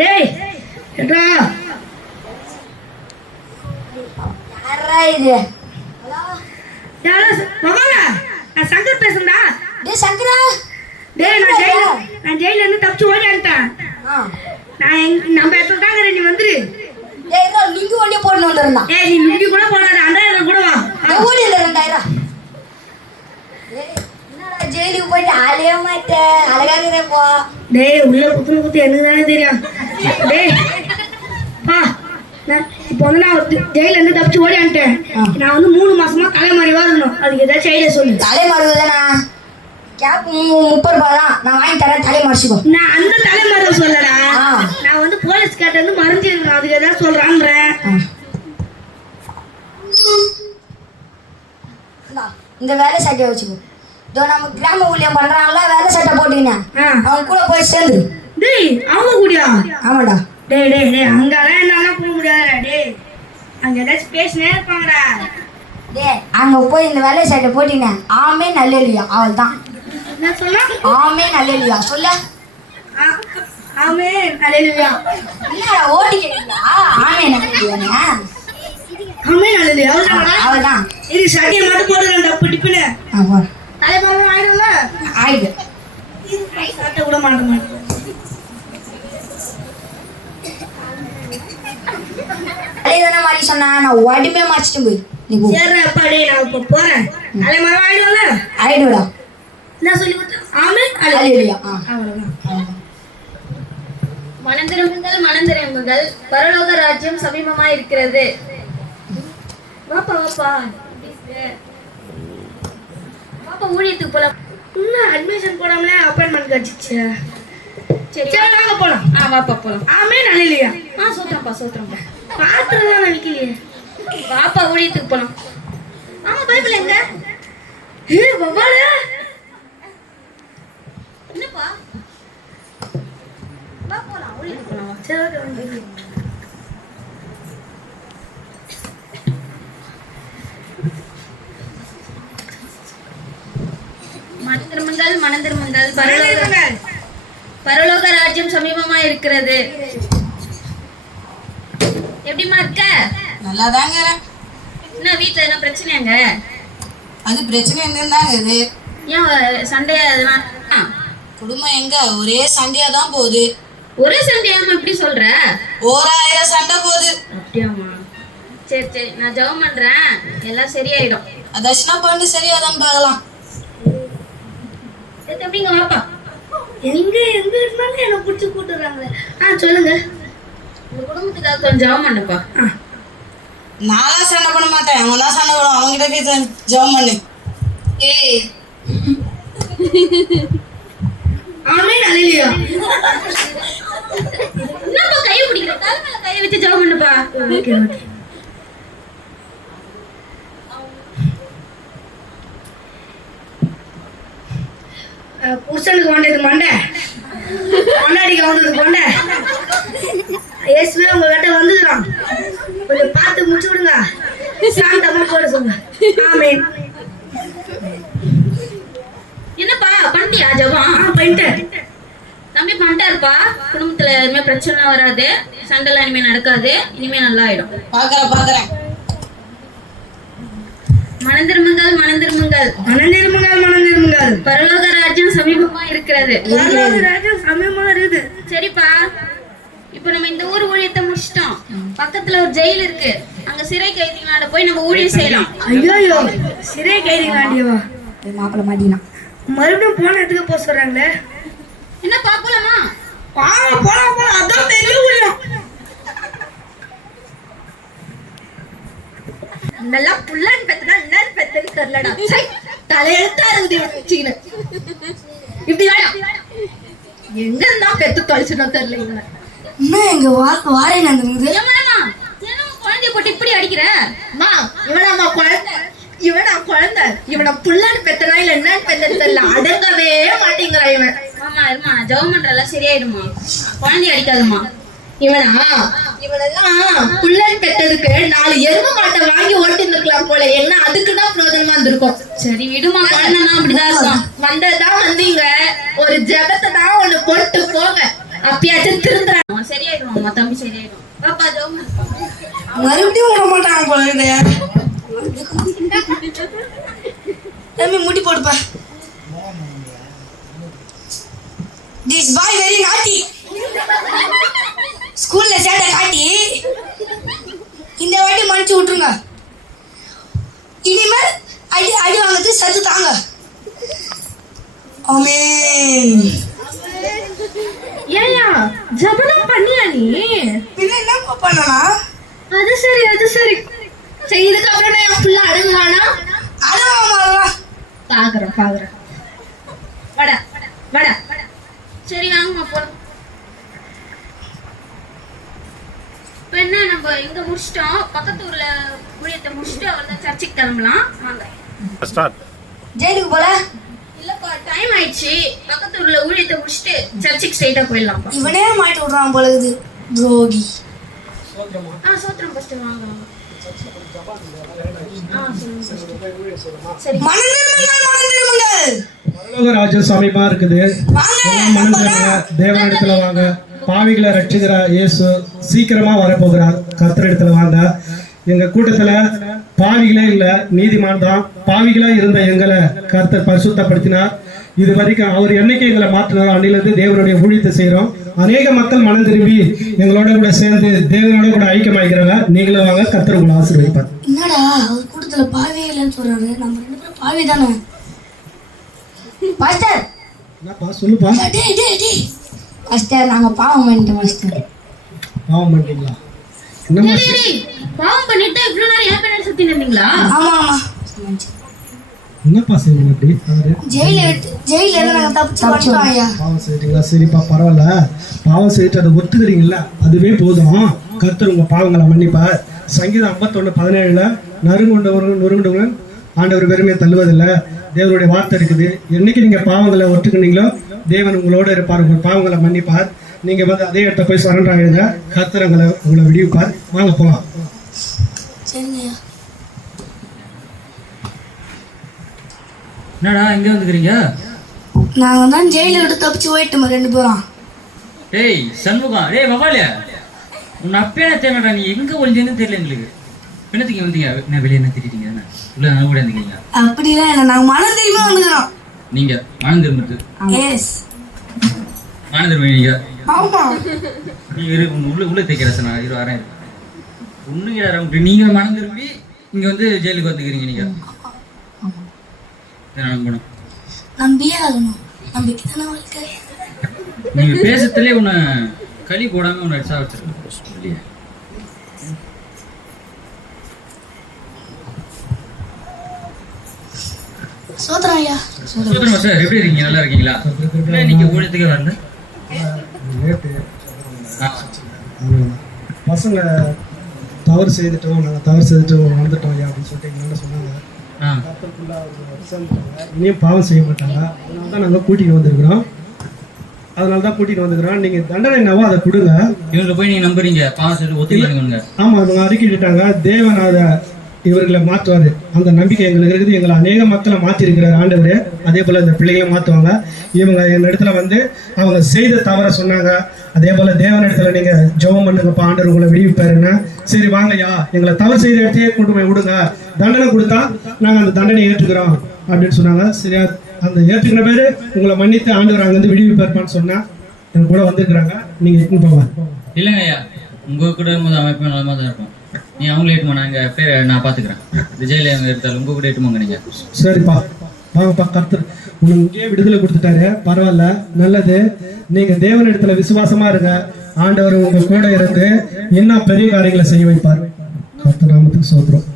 டேய் ஏடா யாரா இது? யாரா மகாலா? நான் சங்கர் பேசுறேன்டா. டேய் சங்கரா. டேய் நான் ஜெயில இருந்து தப்பிச்சு ஓடிட்டேன். நம்ம இடத்துல தாங்க நீ வந்துரு. டேய் இதோ லுங்கி ஓடியே போடணும் வந்தறடா. ஏய் நீ லுங்கி கூட போடாத, அண்டா கூட வா. ஓடி இல்ல 2000. ஏய் என்னடா ஜெயிலுக்கு போயிட்டு ஆளே மாட்டே. அழகாகவே போ. டேய் உள்ள குத்து எனக்கு தானே தெரியும். டேய் பா நான் இப்போ வந்து நான் ஜெயில இருந்து தப்பிச்சு ஓடிட்டேன். நான் வந்து 3 மாசமா தலைமறைவா இருக்கணும். அதுக்கு ஏதாச்சும் ஐடியா சொல்லு. தலைமறைவுதானா? கேப் 30 ரூபாய் தான். நான் வாங்கி தரேன், தலைமறைச்சிக்கோ. நான் அந்த தலைமறைவு சொல்லடா. நான் வந்து போலீஸ் கிட்ட இருந்து மறைஞ்சிருக்கேன். அதுக்கு ஏதாவது சொல்றான்றேன். இந்த வேலை சட்டையை வச்சுக்கோ. இதோ நம்ம கிராம ஊழியம் பண்றாங்கல்ல, வேலை சட்டை போட்டுக்கினேன். அவங்க கூட போய் சேர்ந்து. டேய் அவங்க கூடயா? ஆமாடா. டேய் டேய் டேய் அங்கெல்லாம் என்னால போக முடியாதுடா. டேய் அங்க ஏதாச்சும் பேசினே இருப்பாங்கடா. டேய் அங்க போய் இந்த வேலை சட்டை போட்டினேன். ஆமே நல்லலியா அவள் தான். என்ன சொன்னா? ஆமே நல்லலியா சொல்ல. ஆமே நல்லலியா. என்னடா ஓடிக்கிறீங்களா? ஆமே நல்லலியா. ஆமே நல்லலியா அவள் தான். இது சட்டையை மட்டும் போடுறேன் டப்பு டிப்புன்னு. ஆமா. தலைமறைவு ஆயிடும்ல? ஆயிடு. சட்டை கூட மாட்டேன். அதேதான மாதிரி சொன்னா நான் உடம்பே மாச்சிட்டு போய் நீ போ. சரி அப்பா டேய் நான் இப்ப போறேன். தலைமறைவு ஆயிடும்ல? ஆயிடுடா. என்ன சொல்லி கொடுத்தேன்? ஆமே அல்லேலூயா. அவ்வளவுதான். மனந்திரும்புங்கள் பரலோக ராஜ்யம் சமீபமா இருக்கிறது. வாப்பா வாப்பா வாப்பா ஊழியத்துக்கு போலாம். இன்னும் அட்மிஷன் போடாமலே அப்பாயின்மெண்ட் கிடைச்சிச்சு. சரி சரி வாங்க போலாம். வாப்பா போலாம். ஆமே நல்லலியா. சோத்திரம்ப்பா. பாத்திரம் தான் நிக்கலையே. வாப்பா ஊழியத்துக்கு போலாம். ஆமா பைபிள் எங்க? வவ்வால என்னப்பா? வா போலாம் ஊழியத்துக்கு போலாம். சரி மனந்திரும்புங்கள் பரலோக ராஜ்யம் சமீபமா இருக்கிறது. எப்படிமா இருக்க? நல்லாதாங்க. என்ன வீட்டுல என்ன பிரச்சனையாங்க? அது பிரச்சனை என்னதாங்க இது? ஏன் சண்டையா? குடும்பம் எங்க ஒரே சண்டையா தான் போகுது. ஒரே சண்டையாமா இப்படி சொல்ற? 1000 சண்டை போகுது. அப்படியாமா? சரி நான் ஜெபம் பண்றேன், எல்லாம் சரியாயிடும். தர்ஷனா பண்ணி சரியாதான் பார்க்கலாம். எப்படிங்க வாப்பா? எங்க இருந்தாலும் என்ன பிடிச்சி கூட்டுறாங்களே. சொல்லுங்க. உங்க குடும்பத்துக்காக கொஞ்சம் ஜெபம் பண்ணுப்பா. நான்லாம் சண்டை பண்ண மாட்டேன். அவங்க தான் சண்டை போடும். அவங்ககிட்ட போய் ஜெபம் பண்ணு. ஏய் ஆமே நல்லலியா. என்னப்பா கையை பிடிக்கிற? தலை மேல கையை வச்சு ஜெபம் பண்ணுப்பா. ஓகே புருஷனுக்கு வந்தது மண்டை, பொண்டாடிக்கு வந்தது கொண்டை. இயேசுவே உங்க கிட்ட வந்துக்கிறான். கொஞ்சம் பார்த்து முடிச்சு விடுங்க. சாந்தமா போட சொல்லுங்க. ஆமென். என்னப்பா பண்ணியா ஜெபம்? பண்ணிட்டேன். தம்பி பண்ணிட்டாருப்பா. குடும்பத்துல எதுவுமே பிரச்சனை வராது, சண்டைலாம் இனிமே நடக்காது, இனிமே நல்லா ஆயிடும். பாக்குறேன். மனந்திரும்புங்கள் பரலோக ராஜ்யம் சமீபமா இருக்கிறது. சரிப்பா, இப்ப நம்ம இந்த ஊர் ஊழியத்தை முடிச்சிட்டோம். பக்கத்துல ஒரு ஜெயில் இருக்கு, அங்க சிறை கைதிகளோட போய் நம்ம ஊழியம் செய்யலாம். ஐயோ சிறை கைதிகளாண்டியவா? மாப்பிள்ள மாட்டினா மறுபடியும் போன இடத்துக்கு போக சொல்றாங்களே. என்ன பாக்கலாமா? போலாம். அதான் பெரிய ஊழியம். நல்லா புள்ளன் பெத்தனா என்ன பெத்தன்னு தெரியலடா. தலையெழுத்தா இருக்குது இப்படி வேணாம். எங்க இருந்தா பெத்து தொலைச்சுடும் தெரியல. இவனை இன்னும் எங்க வாரை நடந்துருக்குது. குழந்தைய போட்டு இப்படி அடிக்கிற? இவனா குழந்தை, இவனை புள்ளன்னு பெத்தனா இல்ல என்னன்னு பெத்தன்னு தெரியல. அடங்கவே மாட்டேங்கிறா இவன். ஆமா இருமா, ஜெபம் பண்றல சரியாயிடுமா. குழந்தைய அடிக்காதுமா. இவனெல்லாம் புள்ளன் பெற்றதுக்கு 4 எருமை மாட்டை வாங்கி ஓட்டி இருந்திருக்கலாம் போல. என்ன அதுக்குதான் பிரயோஜனமா இருந்திருக்கும். சரி விடுமா, குழந்தைனா அப்படிதான் இருக்கும். வந்ததா வந்தீங்க, ஒரு ஜெபத்தை தான் ஒண்ணு போட்டு போங்க, அப்பயாச்சும் திருந்துறான். சரியா உன் தம்பி சரியாயிடும். பாப்பா ஜெபம் பண்ணு. மறுபடியும் விட மாட்டாங்க போல இருக்குதே. தம்பி முடி போடுப்பா. திஸ் பாய் வெரி நாட்டி. ஸ்கூல்ல சேட்டை காட்டி இந்த வாட்டி மன்னிச்சு விட்டுருங்க. இனிமேல் அடி அடி வாங்கிறது சத்து தாங்க. ஆமென். ஏயா ஜெபம் பண்ணியா நீ? பின்ன என்ன பண்ணலாம்? அது சரி சரி, இதுக்கப்புறம் நான் ஃபுல்லா அடங்குவானா? அதான் பாக்குறேன். வட சரி வாங்கம்மா போலாம். இப்ப என்ன, நம்ம இங்க முடிச்சிட்டோம், பக்கத்து ஊர்ல ஊழியத்தை முடிச்சுட்டு அவர்தான் சர்ச்சுக்கு கிளம்பலாம். வாங்க. ஜெயிலுக்கு போல இல்லப்பா, டைம் ஆயிடுச்சு. பக்கத்து ஊர்ல ஊழியத்தை முடிச்சுட்டு சர்ச்சுக்கு ஸ்ட்ரைட்டா போயிடலாம். இவனே மாட்டி விடுறான் போல இருக்குது. துரோகி. சோத்திரம் ஃபர்ஸ்ட் வாங்க. ராஜ்யம் சமீபமா இருக்குது. தேவனிடத்துல வாங்க. பாவிகளை ரட்சிக்கிற இயேசு சீக்கிரமா வரப்போகிறார். கர்த்தரிடத்துல வாங்க. எங்க கூட்டத்துல பாவிகளே இல்ல, நீதிமான் தான். பாவிகளா இருந்த எங்களை கர்த்தர் பரிசுத்தப்படுத்தினார். இது வரைக்கும் அவர் என்னைக்கு எங்களை மாற்றினாரோ அன்னிலிருந்து தேவனுடைய ஊழியத்தை செய்யறோம். அநேக மக்கள் மனம் திரும்பி எங்களோட கூட சேர்ந்து தேவனோட கூட ஐக்கியமாகிறாங்க. நீங்களும் வாங்க, கர்த்தர் உங்களை ஆசீர்வதிப்பார். என்னடா அவர் கூட்டத்துல பாவே இல்லைன்னு சொல்றாரு. நம்ம 2 பேரும் பாவி தானே. மாஸ்டர் என்னப்பா சொல்லுப்பா. மாஸ்டர் நாங்க பாவம் பண்ணிட்டோம் மாஸ்டர். பாவம் பண்ணிட்டீங்களா? என்னம்மா பாவம் பண்ணிட்டு இவ்வளவு நேரம் ஏன் பின்னாடி சுத்தி நின்றீங்களா? ஆமா என்னப்பா செய்வீங்க அப்படி? ஜெயில நாங்க தப்பிச்சு வந்துட்டோம் ஐயா. பாவம் செய்யறீங்களா? சரிப்பா, பரவாயில்ல. பாவம் செய்யிட்டு அதை ஒத்துக்கிறீங்கல்ல, அதுவே போதும். கர்த்தர் உங்க பாவங்களை மன்னிப்பார். சங்கீதம் 51:17 நொறுங்குண்டவர்கள் ஆண்டவர் பெருமையை தள்ளுவதில்லை. தேவனுடைய வார்த்தை இருக்குது. என்னைக்கு நீங்க பாவங்களை ஒத்துக்கினீங்களோ தேவன் உங்களோட இருப்பார், உங்க பாவங்களை மன்னிப்பார். நீங்க வந்து அதே இடத்த போய் சரண்டர் ஆகிடுங்க. கர்த்தர் உங்களை விடுவிப்பார். வாங்க போலாம். சரிங்க. என்னடா இங்க வந்துக்கிறீங்க? நாங்க தான் ஜெயில விட்டு தப்பிச்சு போயிட்டோம் 2 பேரும். டேய் சண்முகம், டேய் வவாலியா, உன் அப்பேன தேனடா, நீ எங்க ஒளிஞ்சேன்னு தெரியல எங்களுக்கு. என்னத்துக்கு வந்தீங்க? என்ன வெளியே என்ன திட்டீங்க? என்ன உள்ள நான் கூட இருந்தீங்க? அப்படிலாம் இல்லை, நாங்க மனம் திரும்பி வந்துக்கிறோம். நீங்க மனம் திரும்பிட்டு? எஸ். மனம் திரும்பி நீங்க? ஆமா. நீங்க உள்ள தைக்கிற சார், நான் 20 ஒண்ணுங்க. நீங்க மனம் திரும்பி இங்க வந்து ஜெயிலுக்கு வந்துக்கிறீங்க. நீங்க போனோம் நம்பியே ஆகணும். நம்பிக்கை தானே வாழ்க்கை. நீங்க பேசத்துலேயே உன்னை களி போடாம உன்னை அடிச்சா வச்சிருக்கேன். சோதரம் ஐயா. சோதரம் சார், எப்படி இருக்கீங்க? நல்லா இருக்கீங்களா? நீங்க ஊழியத்துக்கே வரல? பசங்க தவறு செய்துட்டோம், நாங்கள் தவறு செய்துட்டு வந்துட்டோம் ஐயா அப்படின்னு சொல்லிட்டு எங்களால் சொன்னாங்க. இனியும் பாவம் செய்ய மாட்டாங்க. அதனால தான் நாங்கள் கூட்டிகிட்டு வந்துக்கிறோம். நீங்கள் தண்டனை என்னவோ அதை கொடுங்க. இவங்களை போய் நீங்க நம்புறீங்க? பாவம் செய்து ஒத்துக்கலாங்க. ஆமாம், அவங்க அறிக்கைட்டாங்க. தேவன் அதை இவர்களை மாற்றுவார். அந்த நம்பிக்கை எங்களுக்கு இருக்குது. எங்களை அநேக மக்களை மாற்றிருக்கிறார் ஆண்டவர். அதே போல் இந்த பிள்ளைகளை மாற்றுவாங்க. இவங்க என் இடத்துல வந்து அவங்க செய்த தவறை சொன்னாங்க. அதே போல் தேவன் இடத்துல நீங்கள் ஜெபம் பண்ணுங்கப்பா, ஆண்டவர் உங்களை விடுவிப்பாருன்னா, சரி வாங்கய்யா, எங்களை தவறு செய்த இடத்தையே கொண்டு போய் விடுங்க, தண்டனை கொடுத்தா நாங்கள் அந்த தண்டனை ஏற்றுக்கிறோம் அப்படின்னு சொன்னாங்க. சரியா, அந்த ஏற்றுக்கிற பேர் உங்களை மன்னித்து ஆண்டவர் அங்கேருந்து விடுவிப்பார்ப்பான்னு சொன்னால் என் கூட வந்துருக்குறாங்க. நீங்கள் எட்டுன்னு போங்க. இல்லைங்க ஐயா, உங்க கூட அமைப்பு நலமா தான் இருக்கும். நீ அவங்களே ஏற்றுமா, நான் எங்கள் பேரை நான் பார்த்துக்கிறேன். விஜயில எடுத்தாலும் உங்க கூட ஏற்றுமாங்க நீங்கள். சரிப்பா, வாங்கப்பா. கர்த்தர் உங்களுக்கு இங்கேயே விடுதலை கொடுத்துட்டாரு. பரவாயில்ல, நல்லது. நீங்க தேவன் இடத்துல விசுவாசமா இருங்க. ஆண்டவர் உங்க கூட இருந்து இன்னும் பெரிய காரியங்களை செய்ய வைப்பார். கர்த்தர் நாமத்துக்கு ஸ்தோத்திரம்.